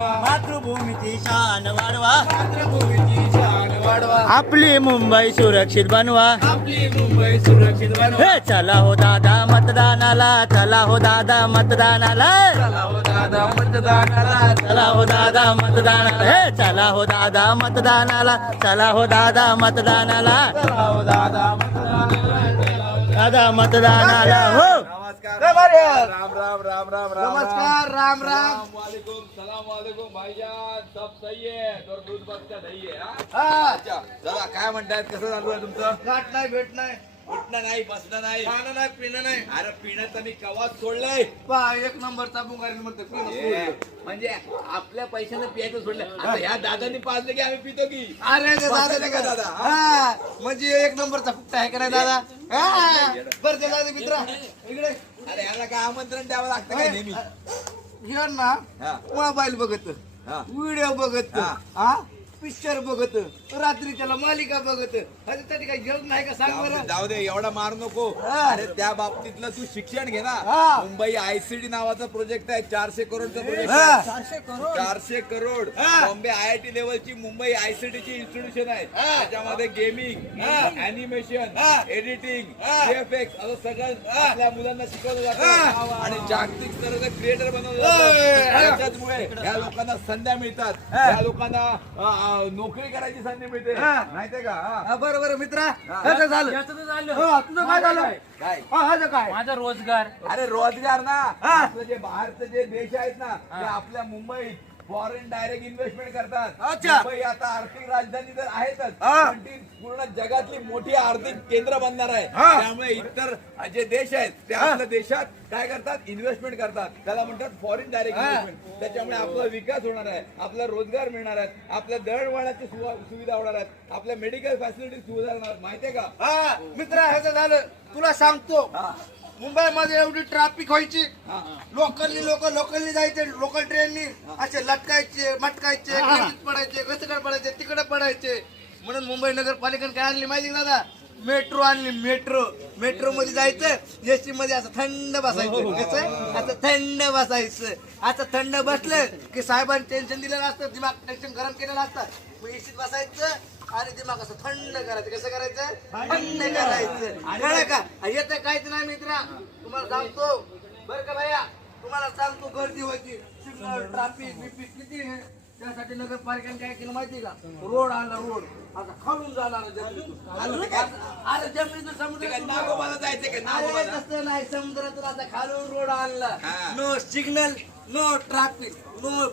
मातृभूमीची शान वाढवा, मातृभूमीची शान वाढवा, आपली मुंबई सुरक्षित बनवा, आपली मुंबई सुरक्षित बनवा. हे चला हो दादा मतदानाला, चला हो दादा मतदानाला, चला हो दादा मतदानाला, चला हो दादा मतदानाला, हे चला हो दादा मतदानाला, चला हो दादा मतदानाला, चला हो दादा मतदानाला, चला हो दादा मतदानाला हो. नमस्कार राम राम राम राम राम राम नमस्कार राम राम. वालेकुम सलाम वालेकुम भाईजान, सब सही है. और दूध बस का दही है. हा? हा अच्छा चला, काय म्हणतायत, कसं चालू आहे तुमचं? गाठ नाही भेट नाही, उठणं नाही, बसणं नाही, खाणं नाही, पिणं नाही. अरे पिणं तर मी कवाच सोडलंय. पहा एक नंबरचा बुंगारी म्हणतो पिणं सोडलं. म्हणजे आपल्या पैशाने पियाचं सोडलं. आता ह्या दादानी पाजले की आम्ही पितो की. अरे ते बसायचं दादा का दादा? हा म्हणजे एक नंबरचा फुकटा आहे का नाही दादा? हा बरं ते दादा मित्रा इकडे अरे ह्याला काय आमंत्रण द्यावं लागतं काय नेहमी? हे ना हा. मोबाईल बघत, हा. व्हिडिओ बघत, हा. हा पिक्चर बघत, रात्री त्याला मालिका बघत, ह्याच्यासाठी काही गरज नाही का सांग बरं? जाऊ दे, एवढा मार नको. हा. अरे त्या बाबतीतलं तू शिक्षण घे ना. हा. मुंबई आयसीडी नावाचा प्रोजेक्ट आहे, 400 करोडचा प्रोजेक्ट हा. आहे. 400 करोड. 400 करोड. हा. बॉम्बे आयआयटी लेवलची मुंबई आयसीटी ची इन्स्टिट्यूशन आहे. हा. त्याच्यामध्ये गेमिंग, हा. अॅनिमेशन, हा. एडिटिंग, हा. VFX असं सगळं हा. आपल्या मुलांना शिकवलं हा. जातं आणि जागतिक स्तराचे क्रिएटर बनवलं हा. जातं. त्याच्यामुळे या लोकांना संध्या मिळतात, हा. या लोकांना नोकरी करायची संधी मिळते. हा. माहितीये का? हा. हा, बरं बरं मित्रा हा. ह्याचं झालं. हा, तुझं काय झालं? काय? हा, ह्याचं काय? माझा रोजगार अरे रोजगार ना, हा. आपलं जे बाहेरचे जे देश आहेत ना, ते आपल्या मुंबईत फॉरेन डायरेक्ट इन्व्हेस्टमेंट करतात. अच्छा. मुंबई आता आर्थिक राजधानी तर आहेतच, हा. पण ती पूर्ण जगातली मोठी आर्थिक केंद्र बनणार आहे. हा. त्यामुळे इतर जे देश आहेत ते आपल्या देशात काय करतात, इन्व्हेस्टमेंट करतात. त्याला म्हणतात फॉरेन डायरेक्ट हा. इन्व्हेस्टमेंट. त्याच्यामुळे आपला विकास होणार आहे, आपला रोजगार मिळणार आहे, आपल्या दळणवळणाची सुविधा होणार आहेत, आपल्या मेडिकल फॅसिलिटी सुविधा होणार आहेत. माहितीये का? हा मित्रा ह्याचं झालं. तुला सांगतो हा. मुंबईमध्ये एवढी ट्रॅफिक व्हायची, हा. लोकलनी जायचे, लोकल ट्रेननी असे लटकायचे, मटकायचे, खिडकीत पडायचे, घसकड पडायचे, तिकडे पडायचे. म्हणून मुंबई नगरपालिकेने काय आणली माहिती का दादा? मेट्रो आणली. मेट्रो मध्ये जायचं, एसटी मध्ये असं थंड बसायचं. कसं असं थंड बसायचं. असं थंड बसलं की साहेबांनी टेन्शन दिलेलं असतं, दिमाग टेन्शन गरम केलेलं असतं. मग एसीत बसायचं आणि दिमाग असं थंड करायचं. कसं करायचं? थंड करायचं. कळलं का? येतं काहीच नाही मित्रा, तुम्हाला सांगतो बरं का भैया, तुम्हाला सांगतो गर्दी व्हायची, सिग्नल, ट्रॅफिक बिपिक किती आहे. त्यासाठी नगरपालिकेने काय केलं माहिती का? रोड आणला. रोड आता खालून जाणार जमिनीतून. अरे जमिनीतून समुद्र नागोबाला जायचं का? नागोबाला? तसं नाही, समुद्रातून आता खालून रोड आणला. हा. No signal, no traffic, no